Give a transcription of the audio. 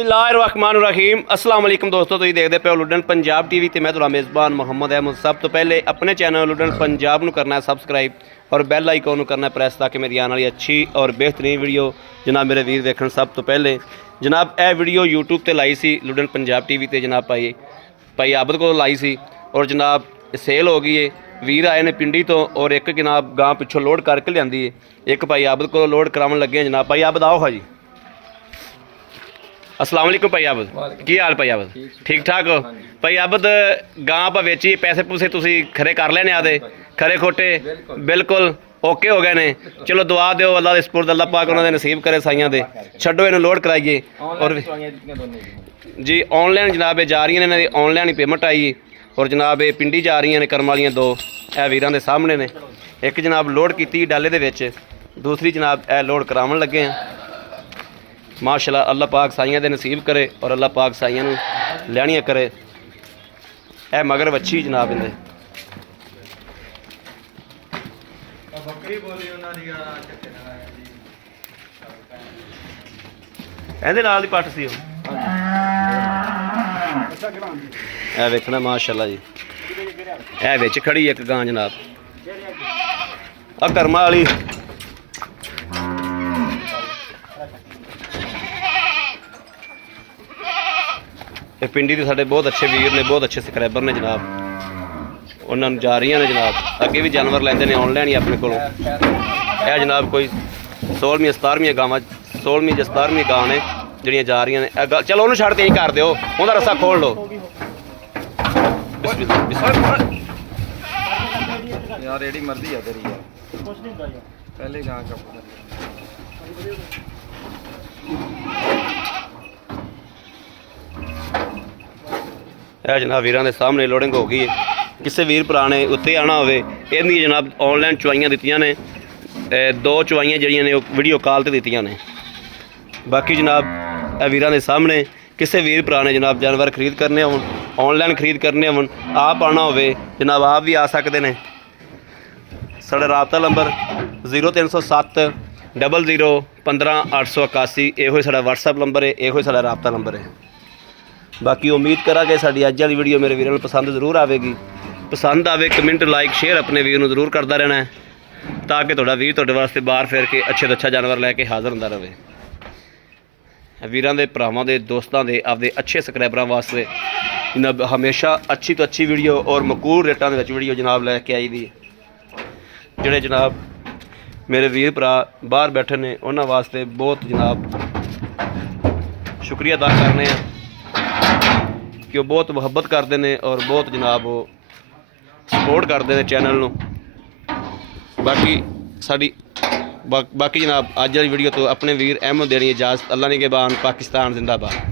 बिस्मिल्लाहिर्रहमानिर्रहीम अस्सलाम वालेकुम दोस्तों, तुसीं देखदे पे हो लुडन पंजाब टीवी ते मैं तुहाडा मेज़बान मुहम्मद अहमद। सब तो पहले अपने चैनल लुडन पंजाब नूं करना है सबसक्राइब और बैल आइकन नूं करना है प्रेस ताकि मेरी आने वाली अच्छी और बेहतरीन वीडियो जनाब मेरे वीर देखण। सब तो पहले जनाब यह वीडियो यूट्यूब ते लाई सी लुडन पंजाब टीवी ते जनाब भाई आबद को लाई सी और जनाब सेल हो गई है। वीर आए ने पिंडी तो और एक जनाब गांव पिछों लोड करके लियांदी है, एक भाई आबद को लोड करावन लगे हैं। जनाब भाई आबद आओ हाँ जी। अस्सलाम वालेकुम भाई आबद, की हाल भाई आबद? ठीक ठाक हो भाई आबद? गां पर वेची पैसे पूसे तुसी खरे कर लेने आदे खरे खोटे बिल्कुल ओके हो गए ने। चलो दुआ दो अल्लाह दे सपुर्द, अल्लाह पाक उन्होंने नसीब करे साइयां दे। छड्डो इन्हें लोड कराइए और जी ऑनलाइन जनाब जा रही ने, ऑनलाइन ही पेमेंट आई और जनाब ये पिंडी जा रही ने करम वालियां दो ए वीरां दे सामने ने। एक जनाब लोड की डाले दे विच, दूसरी जनाब ए लोड करावन लगे हैं। माशाल्लाह अल्लाह पाक साइयां दे नसीब करे और अल्लाह पाक साइयां नूं लैणियां करे। ए मगर बच्ची जनाब इहदे ਇਹਦੇ ਨਾਲ ਦੀ ਪੱਟ ਸੀ ਉਹ ਇਹ ਵੇਖਣਾ ਮਾਸ਼ਾਅੱਲਾ ਜੀ। ਇਹ ਵਿੱਚ ਖੜੀ ਇੱਕ ਗਾਂ ਜਨਾਬ ਆ ਕਰਮਾਂ ਵਾਲੀ। ਇਹ ਪਿੰਡੀ ਦੇ ਸਾਡੇ ਬਹੁਤ ਅੱਛੇ ਵੀਰ ਨੇ, ਬਹੁਤ ਅੱਛੇ ਸਬਸਕ੍ਰਾਈਬਰ ਨੇ ਜਨਾਬ, ਉਹਨਾਂ ਨੂੰ ਜਾ ਰਹੀਆਂ ਨੇ ਜਨਾਬ। ਅੱਗੇ ਵੀ ਜਾਨਵਰ ਲੈਂਦੇ ਨੇ ਆਨਲਾਈਨ ਹੀ ਆਪਣੇ ਕੋਲੋਂ। ਇਹ ਜਨਾਬ ਕੋਈ 16ਵੀਂ 17ਵੀਂ ਗਾਵਾਂ 16ਵੀਂ ਜਾਂ 17ਵੀਂ ਗਾਂ ਨੇ ਜਿਹੜੀਆਂ ਜਾ ਰਹੀਆਂ ਨੇ। ਚਲੋ ਉਹਨੂੰ ਛੱਡ ਤੇਜ਼ ਕਰ ਦਿਓ, ਉਹਦਾ ਰੱਸਾ ਖੋਲ ਲਓ। यार एडी मर्जी है तेरी यार, पहले कहाँ का जनाब वीरां दे सामने लोडिंग हो गई है। किसी वीर भरा ने उत्ते आना होवे इहदी जनाब ऑनलाइन चवाइयां दित्तियां ने, दो चवाइयां जिहड़ियां ने वीडियो कॉल ते दित्तियां ने। बाकी जनाब वीरां दे सामने किसी वीर भरा ने जनाब जानवर खरीद करने होवन, ऑनलाइन खरीद करने होवन, आप आना होवे जनाब आप भी आ सकते हैं। साढ़ा राबता नंबर 0307 00 15 881 यो साढ़ा WhatsApp नंबर है, यो साढ़ा राबता नंबर है। बाकी उम्मीद करा कि साड़ी अज वाली वीडियो मेरे वीरों को पसंद जरूर आएगी। पसंद आवे कमेंट लाइक शेयर अपने वीर को जरूर करता रहना है ताकि थोड़ा वीर तुहाडे वास्ते बाहर फिर के अच्छे तो अच्छा जानवर लैके हाज़र होंदा रहे। वीरां दे भरावां दे दोस्तां दे आपदे अच्छे सबसक्राइबरां वास्ते जनाब हमेशा अच्छी तो अच्छी वीडियो और मकूल रेटां दे विच वीडियो जनाब लैके आई दी। जिहड़े जनाब मेरे वीर भरा बाहर बैठे ने उन्हां वास्ते बहुत जनाब शुक्रिया अदा करने हैं कि वो बहुत मुहब्बत करते हैं और बहुत जनाब वो सपोर्ट करते हैं चैनल नूं। बाकी साड़ी बाकी जनाब अज वाली वीडियो तो अपने वीर अहमद देनी इजाज़त। अल्लाह निगहबान, पाकिस्तान जिंदाबाद।